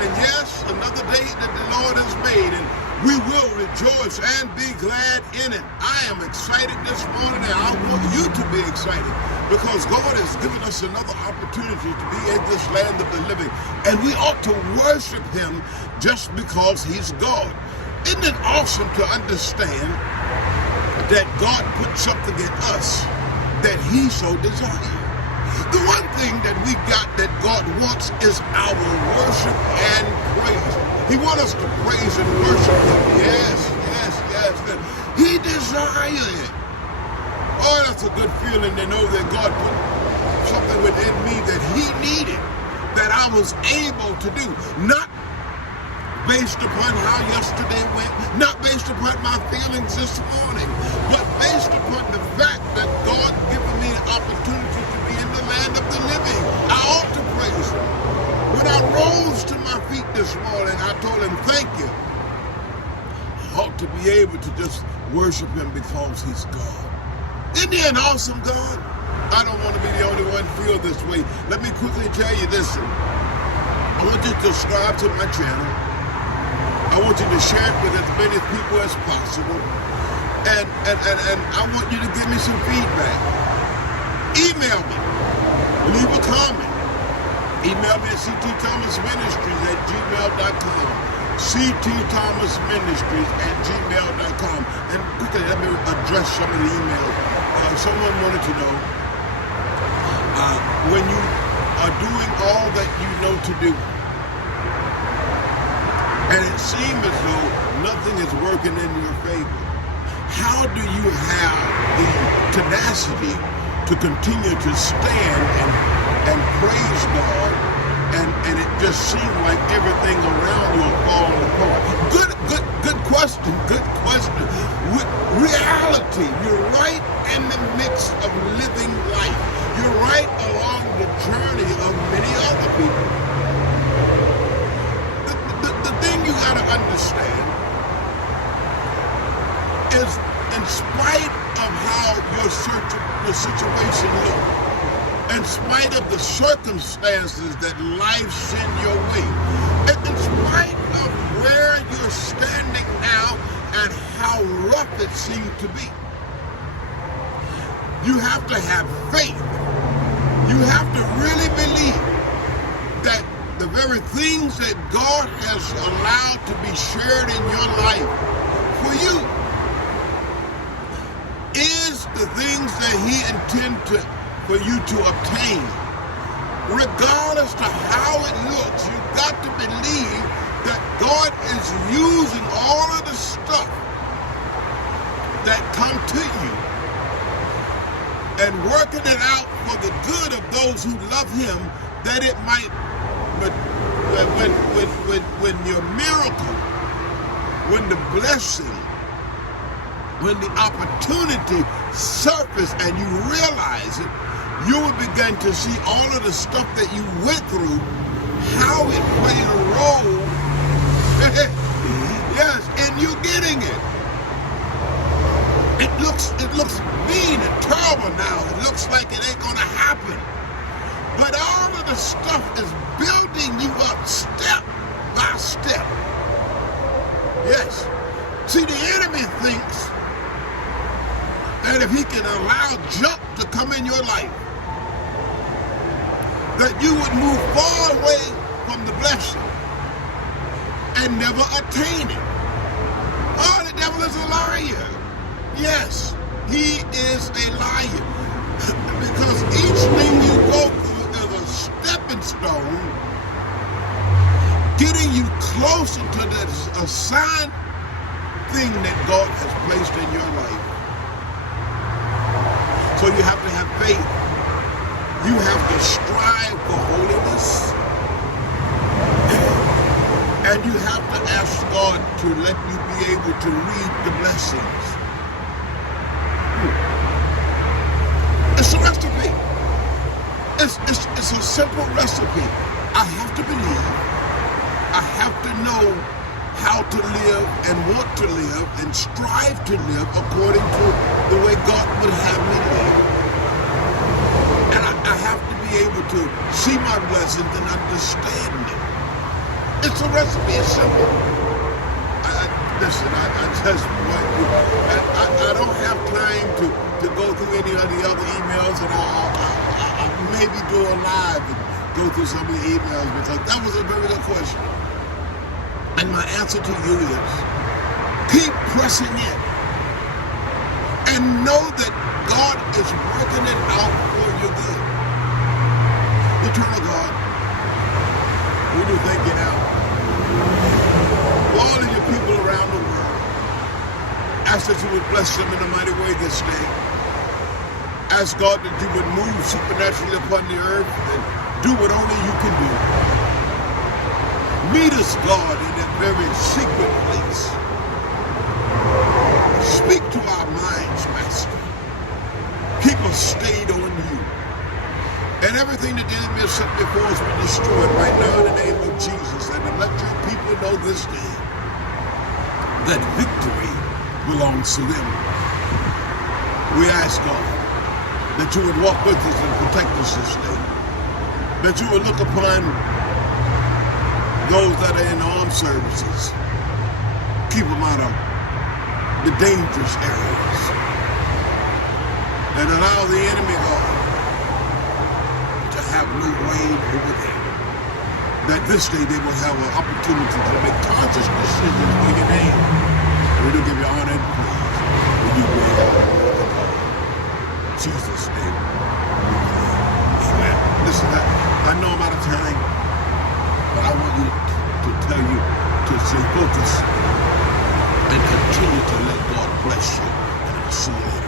morning. Yes, another day that the Lord has made, and we will rejoice and be glad in it. I am excited this morning, and I want you to be excited because God has given us another opportunity to be in this land of the living, and we ought to worship Him just because He's God. Isn't it awesome to understand that God put something in us that He so desired? The one thing that we got that God wants is our worship and praise. He wants us to praise and worship Him. Yes. He desires it. Oh, that's a good feeling to know that God put something within me that He needed, that I was able to do. Not based upon how yesterday went, not based upon my feelings this morning, but based upon the fact that God given me an opportunity to be in the land of the living. I ought to praise Him. When I rose to my feet this morning, I told Him, thank you. I ought to be able to just worship Him because He's God. Isn't He an awesome God? I don't want to be the only one to feel this way. Let me quickly tell you this. I want you to subscribe to my channel. I want you to share it with as many people as possible. And I want you to give me some feedback. Email me. Leave a comment. Email me at ctthomasministries@gmail.com. ctthomasministries@gmail.com. And quickly, let me address some of the emails. Someone wanted to know when you are doing all that you know to do, and it seems as though nothing is working in your favor, how do you have the tenacity to continue to stand and praise God, and it just seems like everything around you is falling apart? Good question. Reality, you're right in the midst of living life. You're right along the journey of many other people. The thing you got to understand is, in spite of how your situation looks, in spite of the circumstances that life send your way, and in spite of where you're standing now and how rough it seems to be, you have to have faith. You have to really believe that the very things that God has allowed to be shared in your life for you is the things that He intended for you to obtain. Regardless to how it looks, you've got to believe that God is using all of the stuff that come to you and working it out for the good of those who love Him, that it might, when your miracle, when the blessing, when the opportunity surface and you realize it, you will begin to see all of the stuff that you went through, how it played a role, yes, in you getting it. It looks mean and terrible now. It looks like it ain't gonna happen. But all of the stuff is building you up step by step. Yes. See, the enemy thinks that if he can allow junk to come in your life, that you would move far away from the blessing and never attain it. Oh, the devil is a liar. Yes, he is a liar. Because each thing you go through is a stepping stone getting you closer to the assigned thing that God has placed in your life. So you have to have faith. You have to strive for holiness. And you have to ask God to let you be able to read the blessings. It's a recipe. It's a simple recipe. I have to believe. I have to know how to live and want to live and strive to live according to the way God would have me live. And I have to be able to see my blessings and understand it. It's a recipe. It's simple. Listen, I just want you. I don't have time to go through any of the other emails, and I maybe do a live and go through some of the emails, because that was a very good question. And my answer to you is, keep pressing in and know that God is working it out for your good. Eternal God, we do thank you now for all of your people around the world. Ask that you would bless them in a mighty way this day. Ask God that you would move supernaturally upon the earth and do what only you can do. Meet us, God, in that very secret place. Speak to our minds, Master. Keep us stayed on you. And everything that the enemy has set before us, we destroy it right now in the name of Jesus. And to let your people know this day that victory belongs to them. We ask, God, that you would walk with us and protect us this day. That you would look upon those that are in armed services. Keep them out of the dangerous areas. And allow the enemy, God, to have no reign over them. That this day they will have an opportunity to make conscious decisions for your name. We do give you honor and praise. We do give you in Jesus' name. Amen. Listen, I know I'm out of time, but I want you to tell you to stay focused and continue to let God bless you. And I'll see you later.